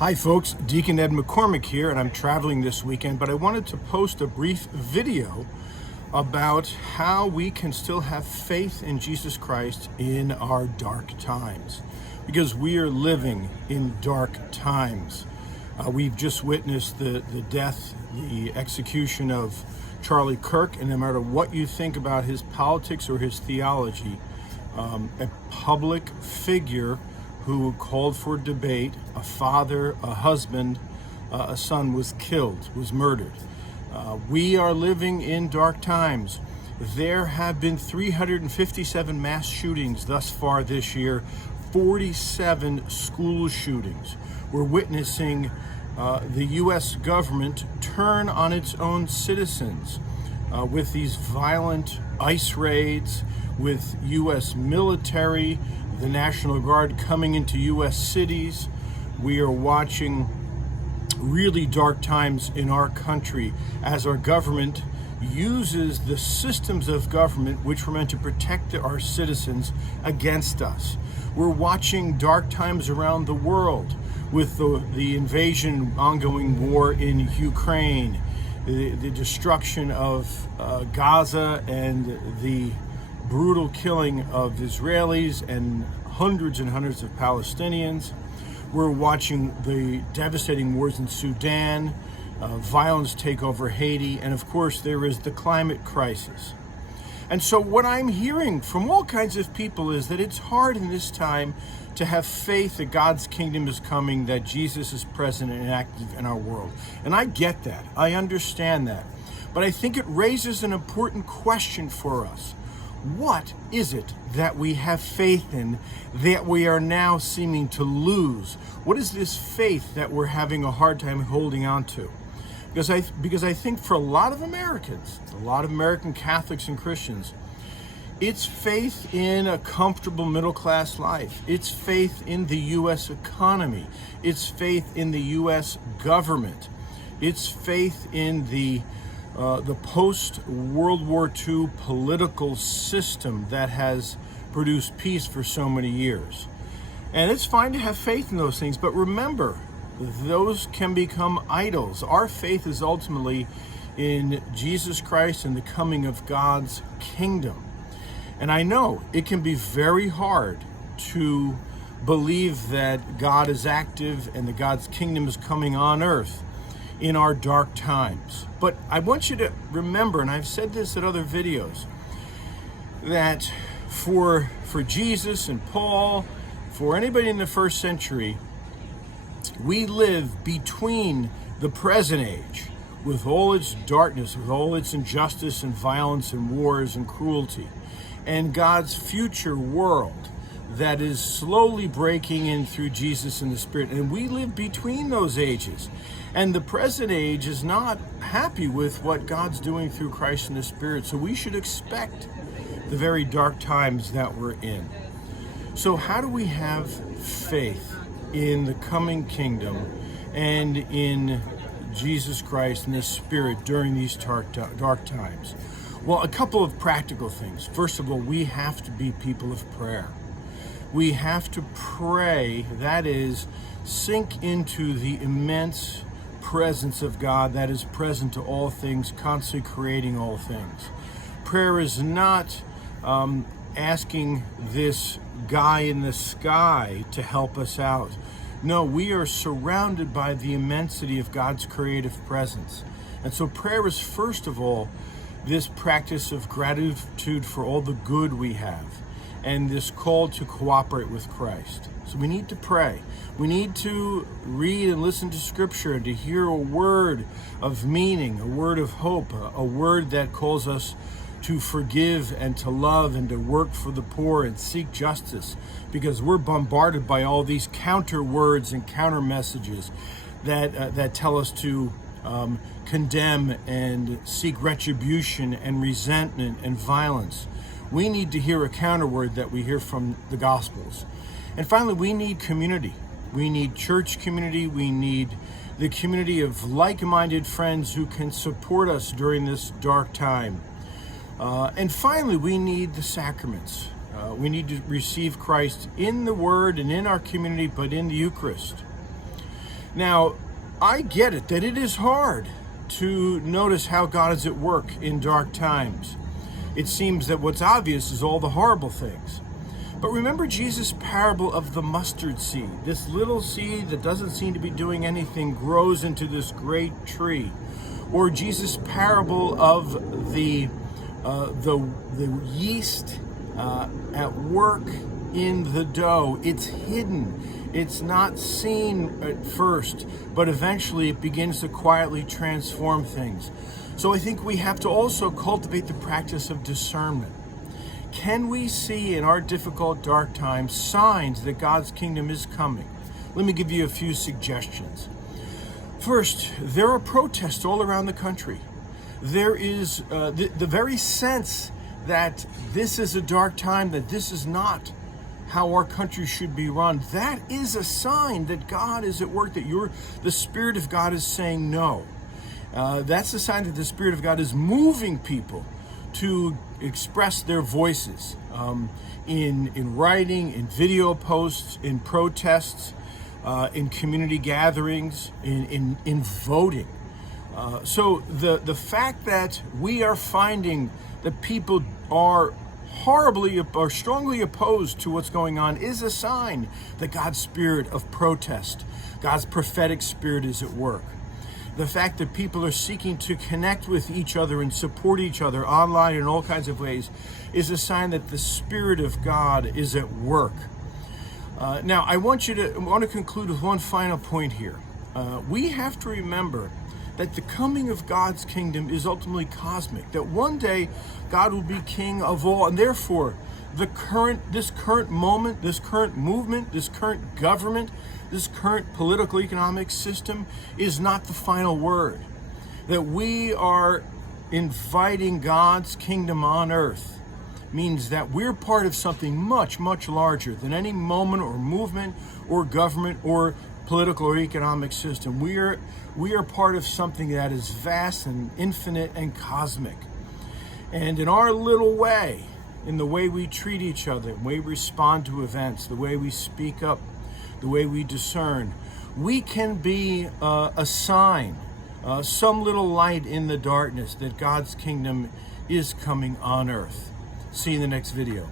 Hi folks, Deacon Ed McCormick here, and I'm traveling this weekend, but I wanted to post a brief video about how we can still have faith in Jesus Christ in our dark times, because we are living in dark times. We've just witnessed the death, the execution of Charlie Kirk, and no matter what you think about his politics or his theology, a public figure who called for debate, a father, a husband, a son was killed, was murdered. We are living in dark times. There have been 357 mass shootings thus far this year, 47 school shootings. We're witnessing the U.S. government turn on its own citizens with these violent ICE raids, with U.S. military, the National Guard coming into U.S. cities. We are watching really dark times in our country as our government uses the systems of government which were meant to protect our citizens against us. We're watching dark times around the world with the invasion, ongoing war in Ukraine, the destruction of Gaza, and the brutal killing of Israelis and hundreds of Palestinians. We're watching the devastating wars in Sudan, violence take over Haiti, and of course there is the climate crisis. And so what I'm hearing from all kinds of people is that it's hard in this time to have faith that God's kingdom is coming, that Jesus is present and active in our world. And I get that, I understand that. But I think it raises an important question for us. What is it that we have faith in that we are now seeming to lose? What is this faith that we're having a hard time holding on to? Because I think for a lot of Americans, a lot of American Catholics and Christians, it's faith in a comfortable middle-class life. It's faith in the U.S. economy. It's faith in the U.S. government. It's faith in the post-World War II political system that has produced peace for so many years. And it's fine to have faith in those things, but remember, those can become idols. Our faith is ultimately in Jesus Christ and the coming of God's kingdom. And I know it can be very hard to believe that God is active and that God's kingdom is coming on earth in our dark times. But I want you to remember, and I've said this in other videos, that for Jesus and Paul, for anybody in the first century, we live between the present age with all its darkness, with all its injustice and violence and wars and cruelty, and God's future world that is slowly breaking in through Jesus and the Spirit. And we live between those ages. And the present age is not happy with what God's doing through Christ and the Spirit. So we should expect the very dark times that we're in. So how do we have faith in the coming kingdom and in Jesus Christ and the Spirit during these dark times? Well, a couple of practical things. First of all, we have to be people of prayer. We have to pray, that is, sink into the immense presence of God that is present to all things, constantly creating all things. Prayer is not asking this guy in the sky to help us out. No, we are surrounded by the immensity of God's creative presence. And so prayer is, first of all, this practice of gratitude for all the good we have, and this call to cooperate with Christ. So we need to pray. We need to read and listen to Scripture and to hear a word of meaning, a word of hope, a word that calls us to forgive and to love and to work for the poor and seek justice, because we're bombarded by all these counter words and counter messages that tell us to condemn and seek retribution and resentment and violence. We need to hear a counter word that we hear from the Gospels. And finally, we need community. We need church community. We need the community of like-minded friends who can support us during this dark time. And finally, we need the sacraments. We need to receive Christ in the Word and in our community, but in the Eucharist. Now, I get it that it is hard to notice how God is at work in dark times. It seems that what's obvious is all the horrible things. But remember Jesus' parable of the mustard seed. This little seed that doesn't seem to be doing anything grows into this great tree. Or Jesus' parable of the yeast at work in the dough. It's hidden. It's not seen at first, but eventually it begins to quietly transform things. So I think we have to also cultivate the practice of discernment. Can we see in our difficult, dark times signs that God's kingdom is coming? Let me give you a few suggestions. First, there are protests all around the country. There is the very sense that this is a dark time, that this is not how our country should be run. That is a sign that God is at work, that the Spirit of God is saying no. That's a sign that the Spirit of God is moving people to express their voices in writing, in video posts, in protests, in community gatherings, in voting. So the fact that we are finding that people are strongly opposed to what's going on is a sign that God's spirit of protest, God's prophetic spirit is at work. The fact that people are seeking to connect with each other and support each other online in all kinds of ways is a sign that the Spirit of God is at work. Now, I want to conclude with one final point here. We have to remember that the coming of God's kingdom is ultimately cosmic, that one day God will be king of all, and therefore this current moment, this current movement, this current government, this current political economic system is not the final word. That we are inviting God's kingdom on earth means that we're part of something much, much larger than any moment or movement or government or political or economic system. We are part of something that is vast and infinite and cosmic. And in our little way, in the way we treat each other, the way we respond to events, the way we speak up, the way we discern, we can be a sign, some little light in the darkness that God's kingdom is coming on earth. See you in the next video.